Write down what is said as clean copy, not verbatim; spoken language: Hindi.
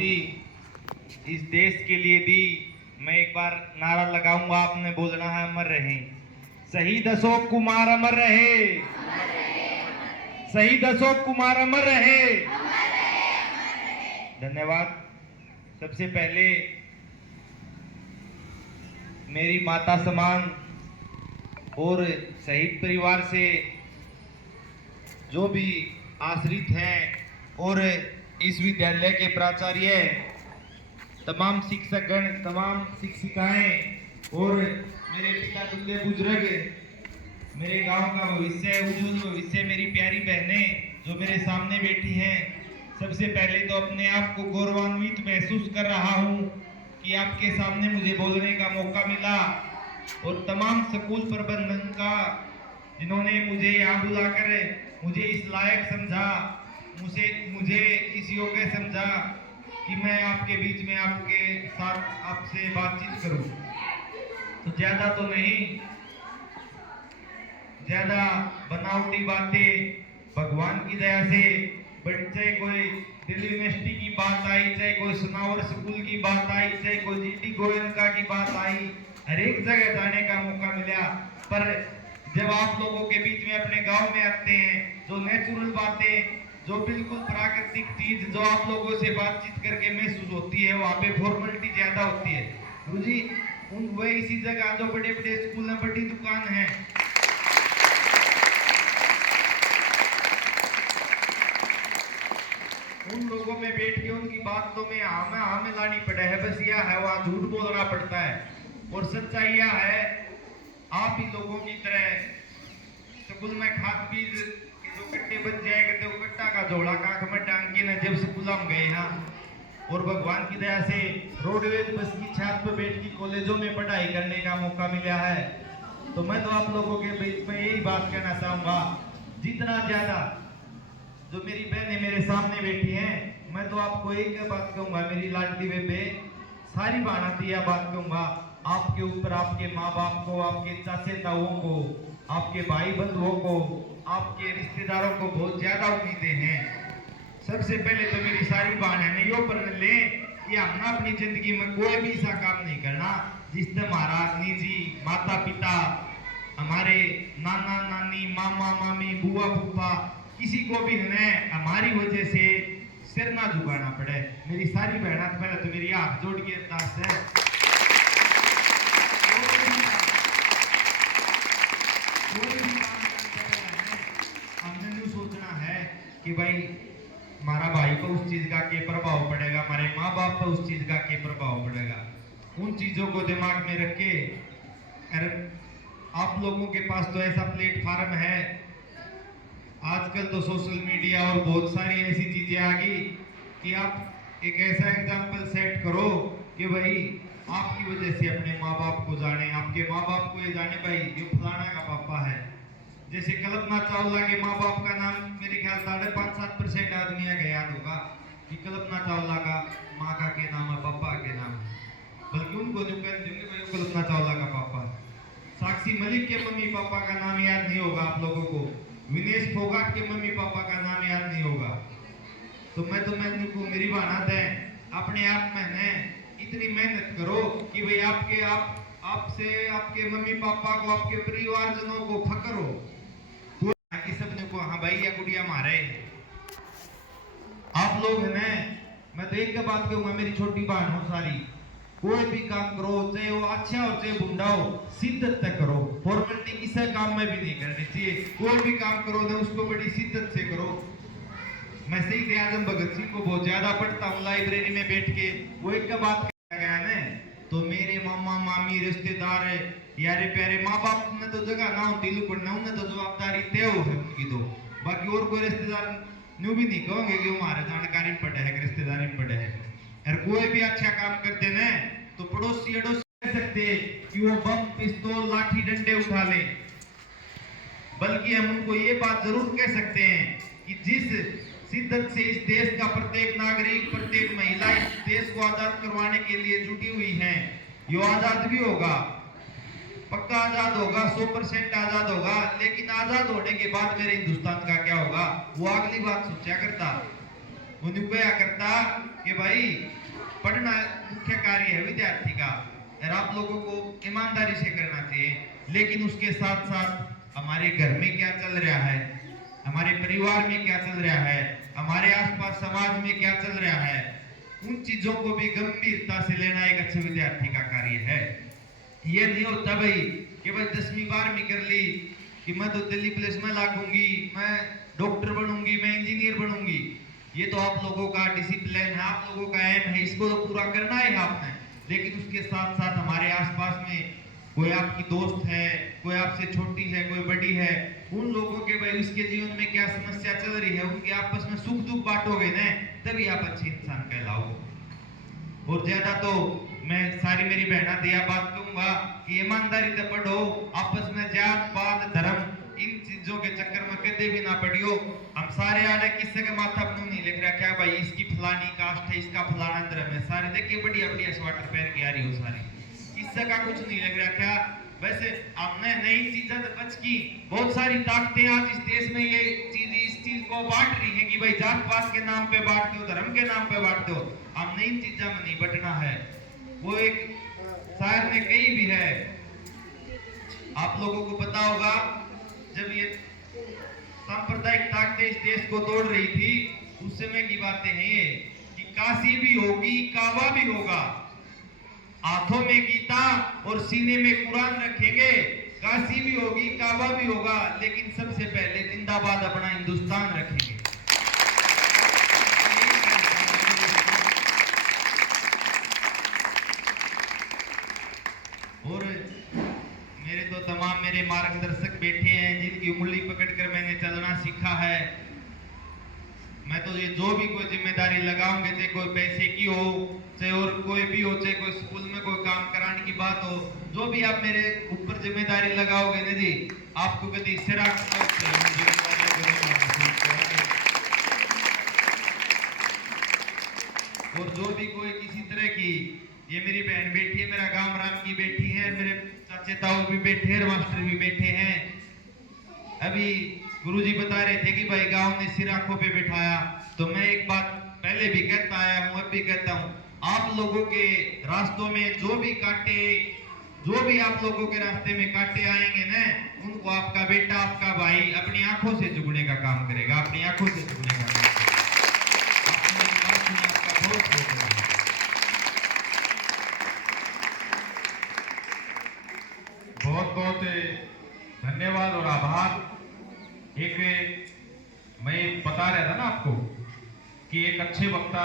दी, इस देश के लिए दी। मैं एक बार नारा लगाऊंगा, आपने बोलना है अमर रहे। शहीद अशोक कुमार अमर रहे, शहीद अशोक कुमार अमर रहे। धन्यवाद। सबसे पहले मेरी माता समान और शहीद परिवार से जो भी आश्रित हैं और इस विद्यालय के प्राचार्य, तमाम शिक्षकगण, तमाम शिक्षिकाएं और मेरे पिता तुल्य बुजुर्ग, मेरे गांव का भविष्य, उज्जवल भविष्य, मेरी प्यारी बहनें जो मेरे सामने बैठी हैं, सबसे पहले तो अपने आप को गौरवान्वित महसूस कर रहा हूं कि आपके सामने मुझे बोलने का मौका मिला। और तमाम स्कूल प्रबंधन का, जिन्होंने मुझे यहाँ बुलाकर मुझे इस लायक समझा, मुझे इस योग्य समझा कि मैं आपके बीच में आपके साथ आपसे बातचीत करूं। तो ज्यादा तो नहीं, ज्यादा बनावटी बातें भगवान की दया से, बट चाहे कोई दिल्ली यूनिवर्सिटी की बात आई, चाहे कोई सुनावर स्कूल की बात आई, चाहे कोई जीटी गोयनका की बात आई, हर एक जगह जाने का मौका मिला। पर जब आप लोगों के बीच में अपने गांव में आते हैं, जो नेचुरल बातें, जो बिल्कुल प्राकृतिक चीज जो आप लोगों से बातचीत करके महसूस होती है, वहाँ पे फॉर्मेलिटी ज्यादा होती है। गुरुजी, वह इसी जगह जो बड़े बड़े स्कूल में बड़ी दुकान है, उन लोगों में बैठ के उनकी बातों में हमें लानी पड़े है। बस यह है, वहाँ झूठ बोलना पड़ता है। और सच्चाई यह है, आप ही लोगों की तरह स्कूल में खाद बीज जो कट्टे बच जाए करते, वो कट्टा का झोला काख में टांग के न जब स्कूल हम गए हैं, और भगवान की दया से रोडवेज बस की छत पर बैठ के कॉलेजों में पढ़ाई करने का मौका मिला है। तो मैं तो आप लोगों के बीच में यही बात कहना चाहूंगा, जितना ज्यादा जो मेरी बहनें मेरे सामने बैठी हैं, मैं तो आपको एक बात कहूंगा, मेरी लाडली बेबे, सारी बाणाती यह बात कहूंगा, आपके ऊपर आपके माँ बाप को, आपके चाचे ताऊओं को, आपके भाई बंधुओं को, आपके रिश्तेदारों को बहुत ज्यादा उम्मीदें हैं। सबसे पहले तो मेरी सारी बहनें यो प्रण ले कि हमने अपनी जिंदगी में कोई भी ऐसा काम नहीं करना जिससे हमारा निजी माता पिता, हमारे नाना नानी, मामा मामी, बुआ फूफा, किसी को भी हमें हमारी वजह से सिर ना झुकाना पड़े। मेरी सारी बहना, पहले तो मेरी हाथ जोड़ के अरदास है, हमने नहीं सोचना है कि भाई हमारा भाई को उस चीज का क्या प्रभाव पड़ेगा, हमारे माँ बाप पर उस चीज का क्या प्रभाव पड़ेगा। उन चीजों को दिमाग में रख के, आप लोगों के पास तो ऐसा प्लेटफॉर्म है आजकल, तो सोशल मीडिया और बहुत सारी ऐसी चीजें आ गई कि आप एक ऐसा एग्जाम्पल सेट करो कि भाई आपकी वजह से अपने माँ बाप को जाने, आपके माँ बाप को ये जाने भाई ये फलाना का पापा है। जैसे कल्पना चावला के माँ बाप का नाम मेरे ख्याल 5.5% आदमी का याद होगा कि कल्पना चावला का माँ का के नाम है, पापा के नाम, बल्कि उनको जो कहते हैं कल्पना चावला का पापा। साक्षी मलिक के मम्मी पापा का नाम याद नहीं होगा आप लोगों को, विनेश फोगाट के मम्मी पापा का नाम याद नहीं होगा। तो मैं मेरी बात है, अपने आप में है इतनी मेहनत करो कि भाई आपसे आपके मम्मी पापा को, आपके परिवारजनों को फक्र हो कि सबने को हाँ भाई या गुड़िया मारे आप लोग हैं। मैं तो एक बात कहूंगा, मेरी छोटी बहन हो सारी, कोई भी काम करो, चाहे वो अच्छा हो चाहे बुंडा हो, शिद्दत से करो। फॉर्मेलिटी किसी काम में भी नहीं करनी चाहिए। कोई भी काम करो ना उसको बड़ी शिद्दत से करो। मैं शहीद आजम भगत सिंह को बहुत ज्यादा पढ़ता हूँ लाइब्रेरी में बैठ के। वो एक बात कहा गया है, तो मेरे मामा मामी रिश्तेदार यारे प्यारे माँ बाप ने तो जगह ना होती लुकड़ना, उन्हें तो जवाबदारी तय हो है उनकी। तो बाकी और कोई रिश्तेदार न्यू भी नहीं कहोगे कि हमारे जानकारी में पड़े है, रिश्तेदारी में पड़े है। और कोई भी अच्छा काम करते ना तो पड़ोसी अड़ोसी कह सकते कि वो बम पिस्तौल लाठी डंडे उठा ले, बल्कि हम उनको ये बात जरूर कह सकते हैं कि जिस शिद्दत से इस देश का प्रत्येक नागरिक, प्रत्येक महिला इस देश को आजाद करवाने के लिए जुटी हुई है, यो आजाद भी होगा, पक्का आजाद होगा, 100% आजाद होगा। लेकिन आजाद होने के बाद मेरे हिंदुस्तान का क्या होगा, वो अगली बात सोचा करता, वो क्या करता कि भाई पढ़ना मुख्य कार्य है विद्यार्थी का और आप लोगों को ईमानदारी से करना चाहिए, लेकिन उसके साथ साथ हमारे घर में क्या चल रहा है, हमारे परिवार में क्या चल रहा है, हमारे आसपास समाज में क्या चल रहा है, उन चीजों को भी गंभीरता से लेना एक अच्छे विद्यार्थी का कार्य है। ये नहीं होता भाई कि भाई 10वीं 12वीं कर ली कि मैं तो दिल्ली पुलिस में लागूंगी, मैं डॉक्टर बनूंगी, मैं इंजीनियर बनूंगी। ये तो आप लोगों का डिसिप्लिन है, आप लोगों का एम है, इसको तो पूरा करना है आपने। लेकिन उसके साथ साथ हमारे आसपास में कोई आपकी दोस्त है, कोई आपसे छोटी है, कोई बड़ी है, उन लोगों के भाई उसके जीवन में क्या समस्या चल रही है, उनके आपस में सुख दुख बांटोगे ना, तभी आप अच्छे इंसान कहलाओगे। और ज्यादा तो मैं सारी मेरी बहना दिया बात कहूंगा कि ईमानदारी से पढ़ो, आपस में जात पात धर्म इन चीजों के चक्कर में कदे भी ना पड़ियो। हम सारे आड़े किसी के माथा पर नहीं लिख रहा क्या भाई इसकी फलानी कास्ट है, इसका फलाना धर्म है, सारे देखिए बढ़िया बढ़िया स्वेटर पहन के आ रही हो सारी, किसी का कुछ नहीं लग रहा क्या। वैसे हमने नई चीजें तो बच की, बहुत सारी ताकतें आज इस देश में ये चीज इस चीज को बांट रही है कि भाई जात पात के नाम पे बांटते हो, धर्म के नाम पे बांटते हो। हमने इन चीजों में नहीं बटना है। वो एक शायर ने कही भी है, आप लोगों को पता होगा, जब ये सांप्रदायिक ताकतें इस देश को तोड़ रही थी, उस समय की बातें हैं ये कि काशी भी होगी, काबा भी होगा, हाथों में गीता और सीने में कुरान रखेंगे। काशी भी होगी, काबा भी होगा, लेकिन सबसे पहले जिंदाबाद अपना हिंदुस्तान रखेंगे। और मेरे तो तमाम मेरे मार्गदर्शक बैठे हैं जिनकी उंगली पकड़कर मैंने चलना सीखा है। मैं तो ये जो भी कोई जिम्मेदारी लगाऊंगे, चाहे कोई पैसे की हो, चाहे और कोई भी हो, चाहे कोई स्कूल में कोई काम कराने की बात हो, जो भी आप मेरे ऊपर जिम्मेदारी लगाओगे ना जी, आपको कभी सिरा और जो भी कोई किसी तरह की, ये मेरी बहन बैठी है, मेरा गांव राम की बैठी है, मेरे चाचे ताऊ भी बैठे हैं, मास्टर भी बैठे हैं। अभी गुरुजी बता रहे थे कि भाई गांव ने सिर आंखों पे बिठाया, तो मैं एक बात पहले भी कहता आया हूं, अब भी कहता हूं, आप लोगों के रास्तों में जो भी कांटे, जो भी आप लोगों के रास्ते में कांटे आएंगे ना, उनको आपका बेटा, आपका भाई अपनी आंखों से चुगने का काम करेगा, अपनी आंखों से चुगने का काम करेगा। आपका बहुत बहुत बहुत धन्यवाद और आभार। एक मैं बता रहा था ना आपको कि एक अच्छे वक्ता